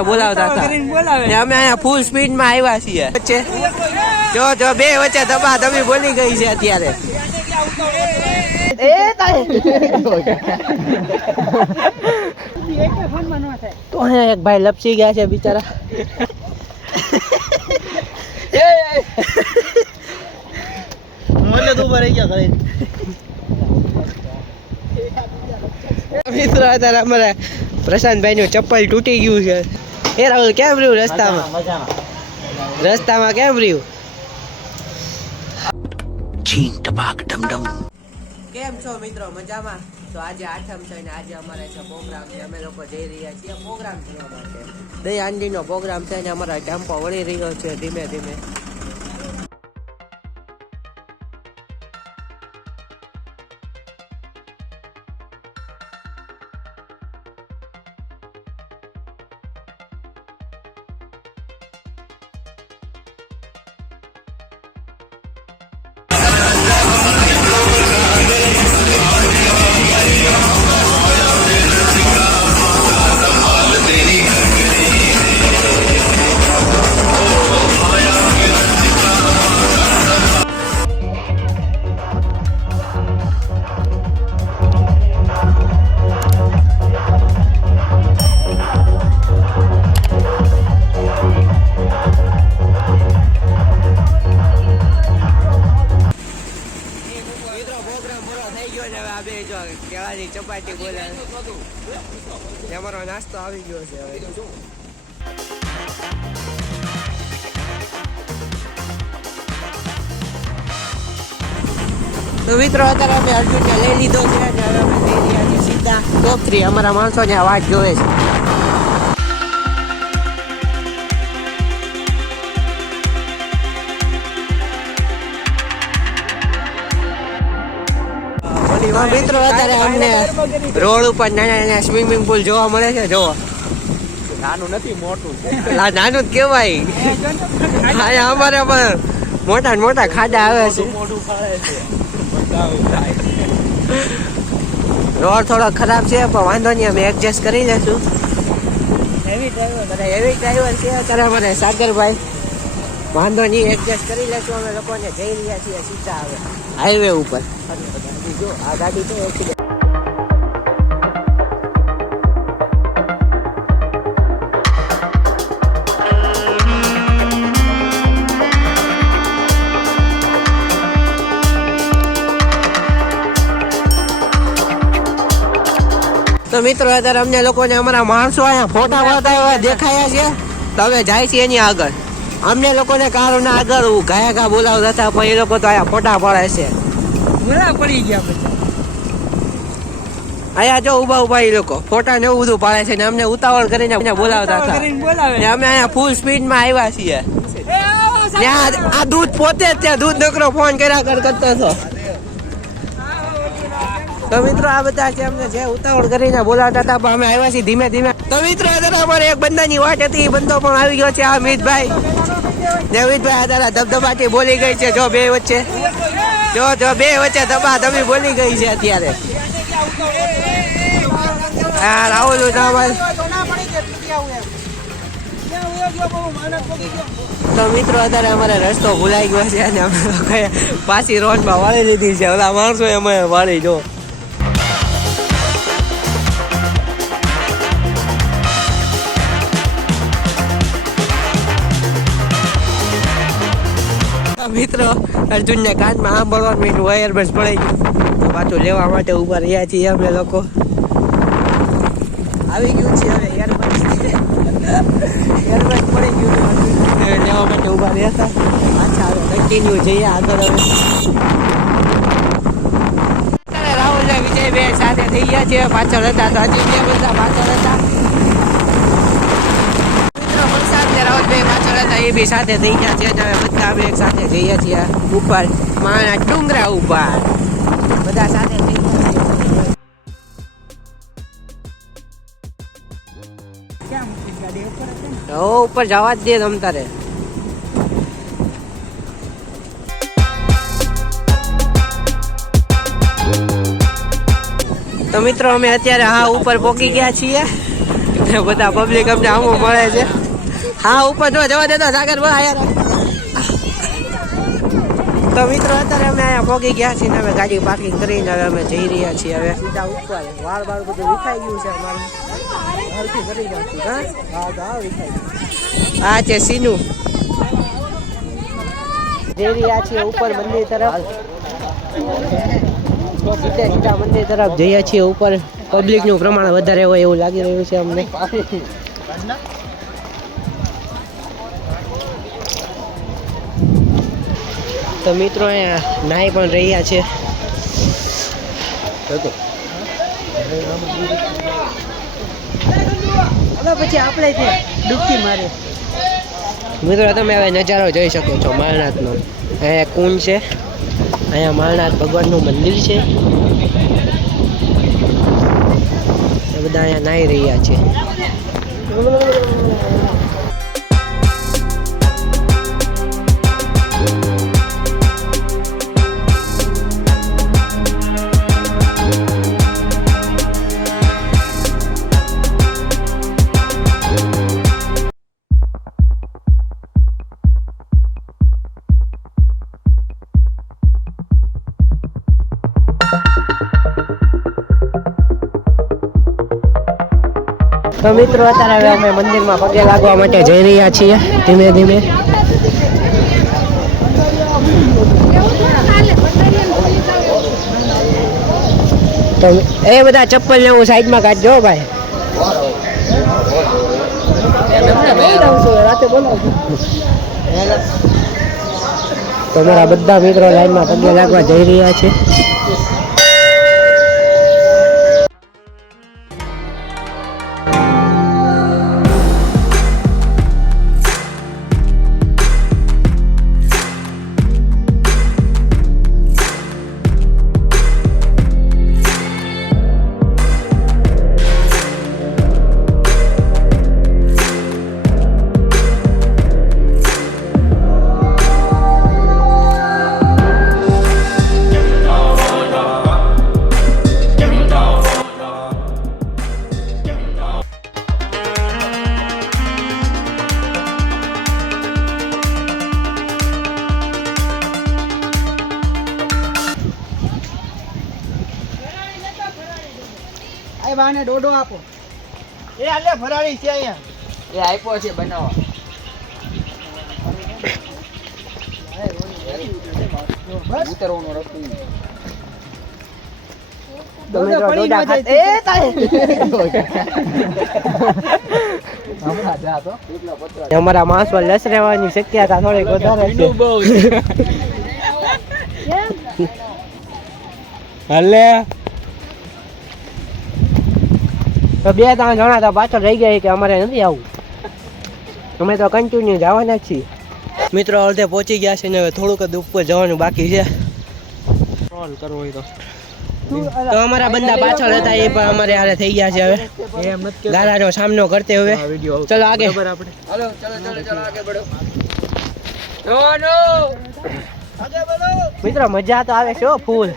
બોલાવતા હતા અમે અહીંયા ફૂલ સ્પીડ માં આવ્યા છીએ વચ્ચે જો બે વચ્ચે દબા દબી બોલી ગઈ છે અત્યારે તો અહીંયા એક ભાઈ લપસી ગયા છે બિચારા મને તો ભરાઈ ગયા ઘરે મિત્રો અત્યારે અમારા પ્રશાંતભાઈ નું ચપ્પલ તૂટી ગયું છે એ રાહુલ કેમ રહ્યું રસ્તામાં કેમ રહ્યું કેમ છો મિત્રો મજામાં તો આજે આઠમ છે ને આજે અમારે છે પ્રોગ્રામ છે અમે લોકો જઈ રહ્યા છીએ પ્રોગ્રામ જોવા માટે દહીં હાંડી નો પ્રોગ્રામ છે ને અમારા ટેમ્પો વળી રહ્યો છે ધીમે ધીમે ચપાટી બોલે અમારો નાસ્તો આવી ગયો છે હવે તો મિત્રો અત્યારે અમે અર્જુનને લઈ લીધો છે અને હવે અમે જઈ રહ્યા છીએ સીધા ટોપ 3 અમારા માણસોને આ વાત જોવે છે મિત્રો અત્યારે અમને રોડ ઉપર નાના સ્વિમિંગ પુલ જોવા મળે છે જોવો નાનું નથી મોટું નાનું જ કેવાય અહીંયા અમારે પણ મોટા મોટા ખાડા આવે છે રોડ થોડો ખરાબ છે પણ વાંધો નહીં અમે એડજસ્ટ કરી લેશું હેવી ડ્રાઈવર છે અત્યારે અમારે સાગરભાઈ વાંધો નહીં એડજસ્ટ કરી લેશું અમે લોકોને જઈ રહ્યા છીએ સીધા આવે હાઈવે ઉપર જો આ ગાડી તો એક્સિડન્ટ તો મિત્રો અત્યારે અમને લોકોને અમારા માણસો અહીંયા ફોટા પાડતા એવા દેખાયા છે તો હવે જાય છે એની આગળ અમને લોકોને કારોના આગળ ઘાયા બોલાવતા હતા પણ એ લોકો તો અહીંયા ફોટા પાડે છે પડી ગયા પછી અહીંયા જો ઉભા એ લોકો ફોટા ને એવું બધું પાડે છે ને અમને ઉતાવળ કરીને બોલાવતા હતા ને અમે અહીંયા ફૂલ સ્પીડ માં આવ્યા છીએ આ દૂધ પોતે જ ત્યાં દૂધ નકરો ફોન કર્યા કરતો હતો તો મિત્રો આ બધા છે અમને જે ઉતાવળ કરીને બોલાવતા હતા પણ અમે આવ્યા છીએ ધીમે ધીમે તો મિત્રો અત્યારે અમારે એક બંદાની વાટ હતી એ બંદો પણ આવી ગયો છે આ મિતભાઈ દેવિતભાઈ અત્યારે ધબધબાટી બોલી ગઈ છે જો બે વચ્ચે જો બે વચ્ચે દબા દબી બોલી ગઈ છે અત્યારે હા રાહુલ તો મિત્રો અત્યારે અમારે રસ્તો ભૂલાઈ ગયો છે અને અમે લોકોએ પાછી રોડમાં વાળી લીધી છે ઓલા માણસો અમે વાળી જો મિત્રો અર્જુનને કાનમાં આમ બોલવાનું એનું વાયર બસ પડી ગયું તો પાછું લેવા માટે ઉભા રહ્યા છીએ અમે લોકો આવી ગયું છે હવે એરબડ પડી ગયું લેવા માટે ઉભા રહ્યા હતા પાછા હવે કન્ટિન્યુ જઈએ આગળ હવે રાહુલ ને વિજયભાઈ સાથે થઈ ગયા છે પાછળ હતા તો હજી બે બધા પાછળ હતા રાહુલભાઈ પાછળ હતા એ બી સાથે થઈ ગયા છે હવે બધા અમે એક સાથે જઈએ છીએ ઉપર માના ડુંગરા ઉપર બધા સાથે થઈ ગયા ઉપર જવા જ દે તમ તારે તો મિત્રો અમે અત્યારે હા ઉપર પહોંચી ગયા છીએ ને બધા પબ્લિક અમને આમો મળે છે. હા ઉપર જો જવા દેતો સાગર ભાઈ યાર. તો મિત્રો અત્યારે અમે અહીંયા પહોંચી ગયા છીએ ને અમે ગાડી પાર્કિંગ કરીને હવે અમે જઈ રહ્યા છીએ હવે સીધા ઉપર. વાળ બધું વિખાઈ ગયું છે અમારું. હરખી કરી નાખ્યું. હા વિખાઈ ગયું. આ છે સીનું. જઈ રહ્યા છીએ ઉપર મંદિર તરફ. સીધા મંદિર તરફ જઈએ છીએ ઉપર. પબ્લિકનું પ્રમાણ વધારે હોય એવું લાગી રહ્યું છે અમને. તો મિત્રો અહીંયા નાઈ પણ રહ્યા છે. પછી આપણે ડૂબકી મારે. મિત્રો તમે હવે નજારો જોઈ શકો છો માળનાથનો. અહીંયા કુંડ છે. અહીંયા માળનાથ ભગવાનનું મંદિર છે. એ બધા અહીંયા નાહી રહ્યા છે. તો મિત્રો અત્યારે હવે અમે મંદિરમાં પગે લાગવા માટે જઈ રહ્યા છીએ ધીમે ધીમે. તો એ બધા ચપ્પલ ને હું સાઈડમાં કાઢજો ભાઈ. તો મારા બધા મિત્રો લાઈનમાં પગે લાગવા જઈ રહ્યા છે. બાને ડોડો આપો. એ આલે ફરાળી છે અહીંયા. એ આપ્યો છે બનાવવા. બસ ઉતરવાનો રસ્તો. ડોડો પડી ન જાય. એ તાય. હમણાં જા તો. અમારા માણસો લસ રહેવાની શક્યતા થોડીક વધારે છે. હાલે તો 2-3 જણા તો પાછળ રહી ગયા કે અમારે નથી આવું. અમે તો કન્ટિન્યુ જવાના જ છીએ. મિત્રો અડધે પહોંચી ગયા છે ને હવે થોડુંક જ ઉપર જવાનું બાકી છે. રોલ કરવો હોય તો અમારા બંદા પાછળ હતા એ પણ અમારે હારે થઈ ગયા છે હવે. ગારાનો સામનો કરતે હવે. ચલો આગે. હાલો ચલો આગે બઢો. આગે બઢો. મિત્રો મજા તો આવે છે હો ફૂલ.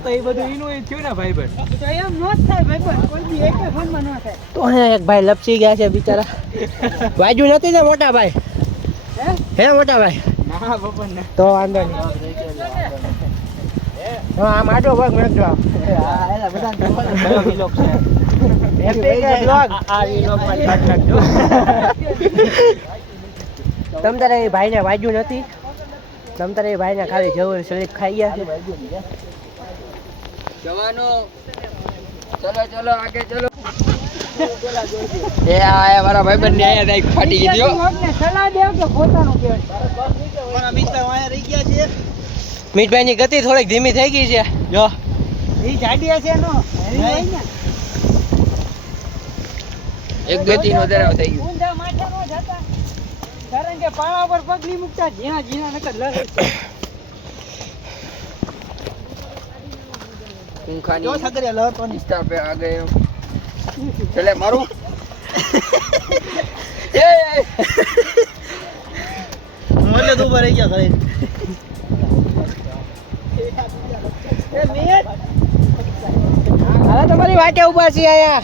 તો એ બધું ઈનું ઈ થયું ને ભાઈબંધ. તો એમ નો થાય ભાઈબંધ. કોઈ દી એક ફોનમાં નો થાય. તો અહીંયા એક ભાઈ લપસી ગયા છે બિચારા. વાજુ નથી ને મોટા ભાઈ? હે મોટા ભાઈ? ના બપન ના. તો વાંધો નહીં. હા આમ આટો ભાગ મેકજો. હા એલા બધા વિલોક છે. આ વિલોક માં કાટ નાખજો. તમ તારે એ ભાઈને વાજુ નથી. તમ તારે એ ભાઈને ખાલી જવું સ્લીપ ખાઈ ગયા છે. જવાનો ચલો આગે ચલો. એ આ મારા ભાઈબંધ ને આયા દાઈ ફાટી ગઈ હો. સલાહ દેવ કે પોતાનું કેવું. મારા મિત્ર આયા રહી ગયા છે. મીઠભાઈ ની ગતિ થોડીક ધીમી થઈ ગઈ છે. જો ઈ જાડિયા છે નો એક ગતિ નો દરાવ થઈ ગયો. ઊંધા માથે નો જતા. કારણ કે પાળા પર પગ ની મુકતા જીણા નકર લરે. કુંખાની જો સગરે લહર તો નિસ્તા पे आ गए चले मारो ए मोले दो बार क्या करे ए मियत हां તમારી વાટે ઉભા છીએ અહીંયા.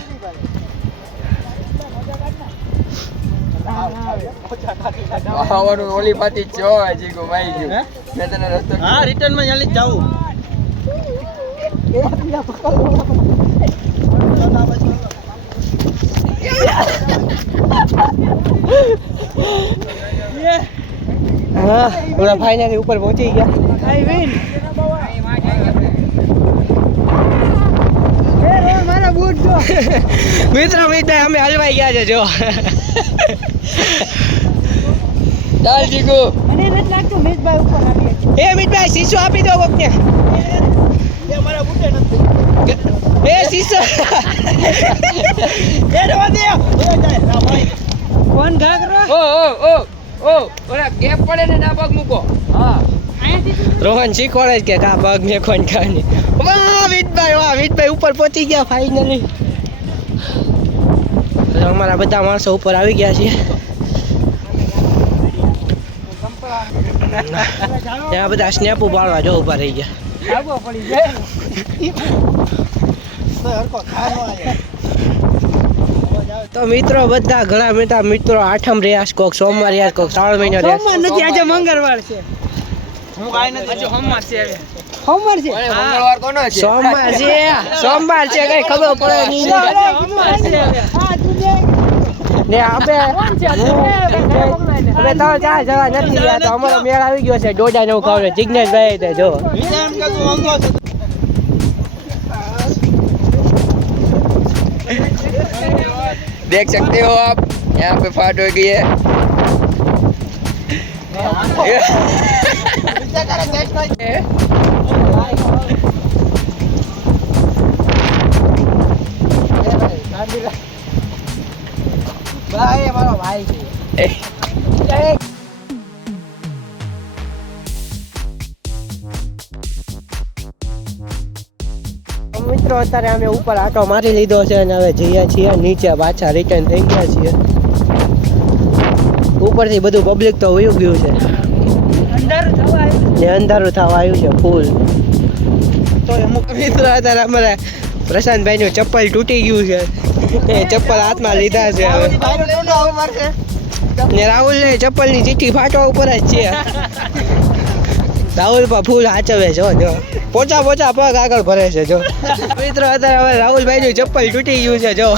આવવાનું ઓલી પાટી જ છે હો, હજી કો ભાઈ ગયું. મેં તને રસ્તો હા રિટર્ન માં જલ્દી જાવું. હા ઓલા ફાઇનલી ઉપર પહોંચી ગયા. આઈ વિન. મારા બૂટ જો. મિત્રો અમે હલવાઈ ગયા છે જો. ચાલ જીગુ. મને નથી લાગતું મિતભાઈ ઉપર આવી છે. એ મિતભાઈ શીશો આપી દો કોકને. એ મારા બૂટે નથી. એ શીશો. એ રવા દે. ના ભાઈ. કોણ ઘાઘરો? ઓ ઓલા ગેપ પડે ને ના પગ મૂકો. હા રોહન શીખવાડે છે કે કા પગ મેં કોણ ખાની. વાહ મિતભાઈ ઉપર પહોંચી ગયા ફાઇનલી. અમારા બધા માણસો ઉપર આવી ગયા છે. ત્યાં બધા સ્નેપો પાડવા જો ઉભા રહી ગયા. આગો પડી જાય. તો હરકો ખાનો આયા. તો મિત્રો બધા ઘણા મિત્રો આઠમ રહ્યા છે, કોક સોમવાર રહ્યા છે, કોક શ્રાવણ મહિનો રહ્યા સોમવાર નથી, આજે મંગળવાર છે. હું કાઈ નથી. આજે સોમવાર છે. સોમવાર છે. મંગળવાર કોનો છે? સોમવાર છે કઈ ખબર પડે નહીં. સોમવાર છે. હા તું દેખ. ને આપણે ત્રણ ચાર જવા નથી ગયા તો અમારો મેળ આવી ગયો છે. ડોડા નવું ખાવ જિજ્ઞેશભાઈ તે જો વિધાન કા તું મંગો છે. देख सकते हो आप यहाँ पे फाट हो गई है. ભાઈ મારો ભાઈ છે. મિત્રો અત્યારે અમે ઉપર આટો મારી લીધો છે અને હવે જઈએ છીએ નીચે પાછા રિટર્ન થઈ ગયા છીએ. ઉપરથી બધું પબ્લિક તો વયું ગયું છે ને અંધારું થવા આવ્યું છે ફૂલ. તો અમુક મિત્રો અત્યારે અમારે પ્રશાંતભાઈનું ચપ્પલ તૂટી ગયું છે. એ ચપ્પલ હાથમાં લીધા છે હવે. ને રાહુલને ચપ્પલની ચીઠી ફાટવા ઉપર જ છે. રાહુલ પણ ફૂલ હાચવે જો પોચા પગ આગળ ભરે છે જો. મિત્રો અત્યારે હવે રાહુલભાઈનું ચપ્પલ તૂટી ગયું છે જો.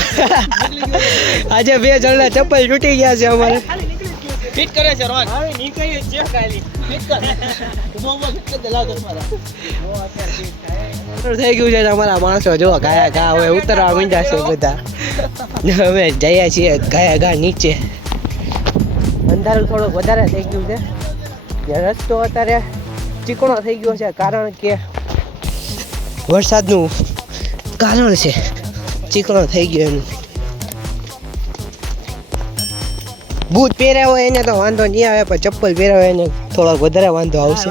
આજે 2 જણના ચપ્પલ તૂટી ગયા છે અમારે. ફિટ કરે છે રોજ. હવે નીકળી છે ખાલી. ફિટ કર. ઉભો કેટલે લાવ દસ મારા. થઈ ગયું છે અમારા માણસો જો ઘા હવે ઉતરવા માંડ્યા છે બધા. અમે જઈએ છીએ ઘા નીચે. અંધારું થોડુંક વધારે થઈ ગયું છે. રસ્તો અત્યારે ચીકણો થઈ ગયો છે કારણ કે વરસાદનું કારણ છે. ચીકણો થઈ ગયો એનું. બૂટ પહેર્યા હોય એને તો વાંધો નહીં આવે પણ ચપ્પલ પહેર્યા હોય એને થોડોક વધારે વાંધો આવશે.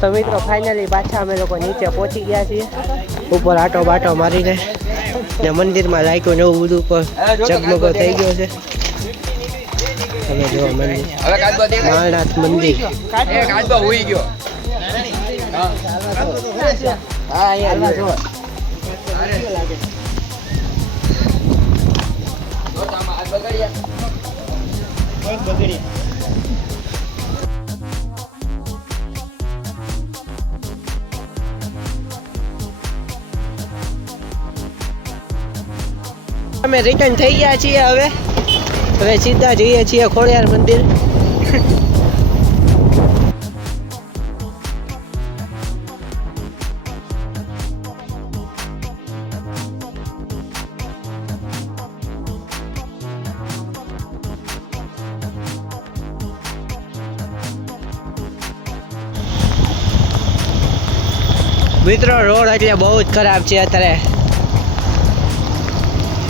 તો મિત્રો ફાઇનલી પાછા અમે લોકો નીચે પહોંચી ગયા છીએ. ઉપર આટો બાટો મારીને ને મંદિરમાં લાઈટો ને એવું બધું પણ ઝગમગો થઈ ગયો છે. તમે જો મંદિર હવે કાચબો દેખાય. માળનાથ મંદિર. એ કાચબો હોઈ ગયો. હા અહીંયા જો. અમે રિટર્ન થઈ ગયા છીએ હવે સીધા જઈએ છીએ ખોડિયાર મંદિર. મિત્રો રોડ એટલે બહુ જ ખરાબ છે અત્યારે.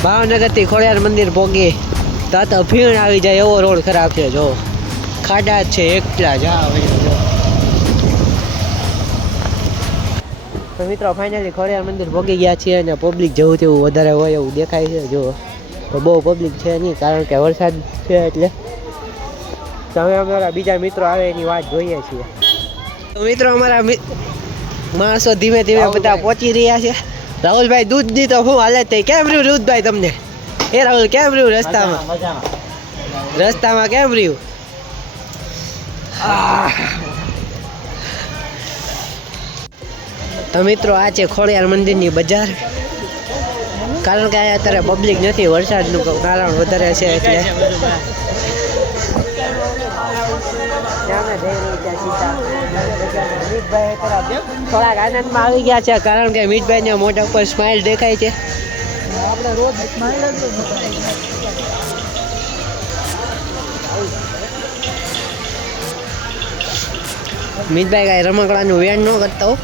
ભાવનગરથી ખોડિયાર મંદિર પહોંચી તો ભીણ આવી જાય એવો રોડ ખરાબ છે જો. ખાડા છે એકલા જાવ. તો મિત્રો ફાઇનલી ખોડિયાર મંદિર પહોંચી ગયા છીએ અને પબ્લિક જેવું તેવું વધારે હોય એવું દેખાય છે જો. તો બહુ પબ્લિક છે નહીં કારણ કે વરસાદ છે એટલે. તો હવે અમારા બીજા મિત્રો આવે એની વાત જોઈએ છીએ. તો મિત્રો અમારા માણસો ધીમે ધીમે બધા પહોંચી રહ્યા છે. રાહુલભાઈ દૂધની તો હું હાલત થઈ. કેમ રહ્યું દૂધભાઈ તમને? એ રાહુલ કેમ રહ્યું રસ્તામાં? રસ્તામાં કેમ રહ્યું? તો મિત્રો આ છે ખોડિયાર મંદિરની બજાર. કારણ કે અહીંયા અત્યારે પબ્લિક નથી, વરસાદનું કારણ વધારે છે એટલે થોડાક આનંદમાં આવી ગયા છે કારણ કે મીતભાઈને મોઢા ઉપર સ્માઇલ દેખાય છે. મીતભાઈ કાંઈ રમકડાનું વેણ ન કરતા હો.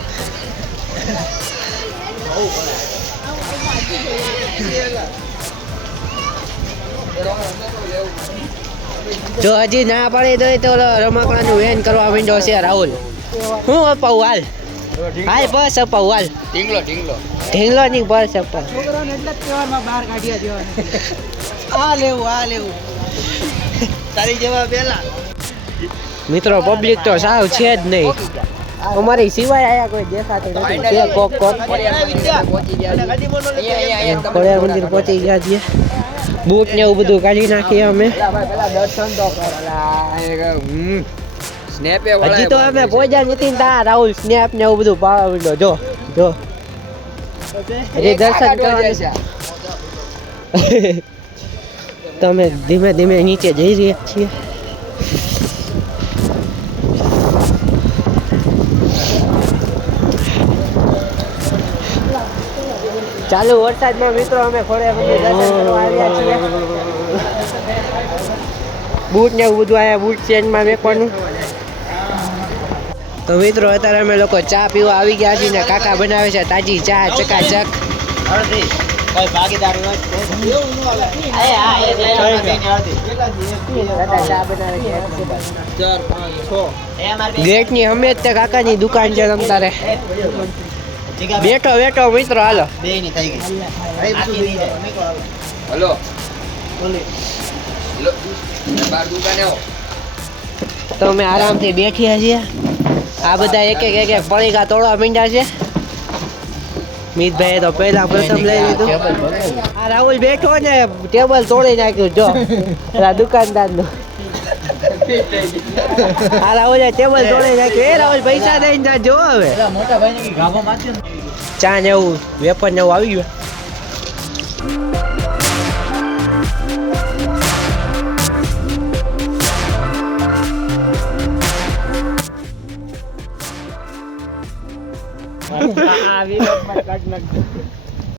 જો હજી ના પાડી દો તો રમકડાનું વેન કરવા માંડ્યો છે રાહુલ. હું અપાવું હાલ હાલ બસ અપાવું હાલ. ઢીંગલો ની બસ અપાવ. આ લેવું તારી જેવા પેલા મિત્રો પબ્લિક તો સાવ છે જ નહીં. અમારી સિવાય આયા કોઈ દેખાતું નથી. છે કોક ખોડિયાર મંદિર પહોંચી ગયા છીએ. બૂટ ને એવું બધું કાઢી નાખીએ અમે. હજી તો અમે પહોંચ્યા નથી ને તા રાહુલ સ્નેપ ને એવું બધું પાવા માંડ્યો. જો જો હજી દર્શન કરવાનું. તો અમે ધીમે ધીમે નીચે જઈ રહ્યા છીએ. ચાલુ વરસાદમાં મિત્રો અમે ખોડિયાર મંદિર દર્શન કરવા આવ્યા છીએ. બૂટ ને એવું બધું આયા બૂટ ચેન્જમાં વેકવાનું. તો મિત્રો અત્યારે અમે લોકો ચા પીવા આવી ગયા છીએ ને કાકા બનાવે છે તાજી ચા ચકાચક. ગેટની અમે જ તે કાકાની દુકાન છે તમતારે. બેઠો બેઠો મિત્રો હાલો. હલો તો અમે આરામથી બેઠ્યા છીએ. આ બધા એક એક પડીકા તોડવા માંડ્યા છે. મિતભાઈએ તો પહેલા પ્રથમ લઈ લીધું. આ રાહુલ બેઠો ને ટેબલ તોડી નાખ્યું જો પેલા દુકાનદારનું. આ રાહુલે ટેબલ તોડી નાખ્યું. એ રાહુલ પૈસા દઈને જા જો હવે. ચા ને એવું વેફર ને એવું આવી ગયું.